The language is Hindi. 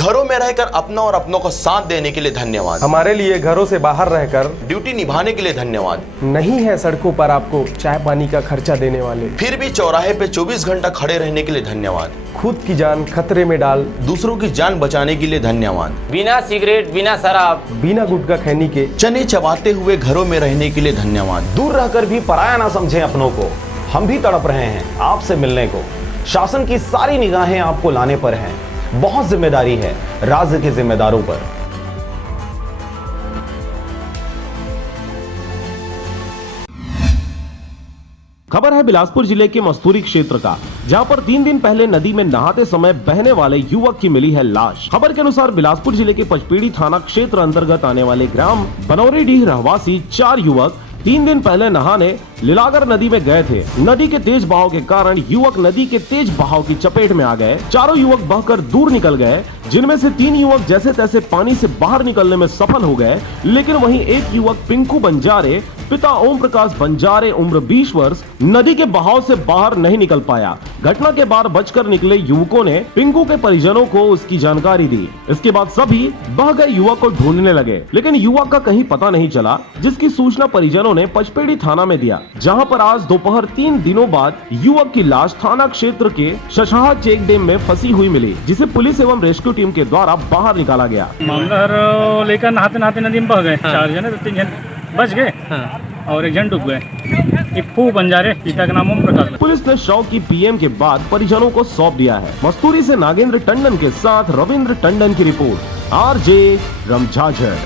घरों में रहकर अपना और अपनों को साथ देने के लिए धन्यवाद। हमारे लिए घरों से बाहर रहकर ड्यूटी निभाने के लिए धन्यवाद। नहीं है सड़कों पर आपको चाय पानी का खर्चा देने वाले, फिर भी चौराहे पे 24 घंटा खड़े रहने के लिए धन्यवाद। खुद की जान खतरे में डाल दूसरों की जान बचाने के लिए धन्यवाद। बिना सिगरेट, बिना शराब, बिना गुटखा खैनी के चने चबाते हुए घरों में रहने के लिए धन्यवाद। दूर रहकर भी पराया ना समझें अपनों को। हम भी तड़प रहे हैं आपसे मिलने को। शासन की सारी निगाहें आपको लाने पर हैं। बहुत जिम्मेदारी है राज्य के जिम्मेदारों पर। खबर है बिलासपुर जिले के मस्तूरी क्षेत्र का, जहां पर 3 दिन पहले नदी में नहाते समय बहने वाले युवक की मिली है लाश। खबर के अनुसार बिलासपुर जिले के पचपेड़ी थाना क्षेत्र अंतर्गत आने वाले ग्राम बनौरीडीह रहवासी 4 युवक 3 दिन पहले नहाने लीलागर नदी में गए थे। नदी के तेज बहाव के कारण युवक नदी के तेज बहाव की चपेट में आ गए। चारों युवक बहकर दूर निकल गए, जिनमें से 3 युवक जैसे तैसे पानी से बाहर निकलने में सफल हो गए, लेकिन वहीं एक युवक पिंकू बंजारे पिता ओम प्रकाश बंजारे उम्र 20 वर्ष नदी के बहाव से बाहर नहीं निकल पाया। घटना के बाद बचकर निकले युवकों ने पिंकू के परिजनों को उसकी जानकारी दी। इसके बाद सभी बह गए युवक को ढूंढने लगे, लेकिन युवक का कहीं पता नहीं चला, जिसकी सूचना परिजनों ने पचपेड़ी थाना में दिया, जहां पर आज दोपहर 3 दिनों बाद युवक की लाश थाना क्षेत्र के शशाहा चेक डैम में फंसी हुई मिली, जिसे पुलिस एवं रेस्क्यू टीम के द्वारा बाहर निकाला गया। मंगर लेकर नहाते नहाते नदी में बह गए। 4 जन 3 जन बच गए और 1 जन डूब गए। इप्पू बंजारे, पिता का नाम ओम प्रकाश। पुलिस ने शव की पीएम के बाद परिजनों को सौंप दिया है। मस्तूरी से नागेंद्र टंडन के साथ रविंद्र टंडन की रिपोर्ट, RJ रमझाझर।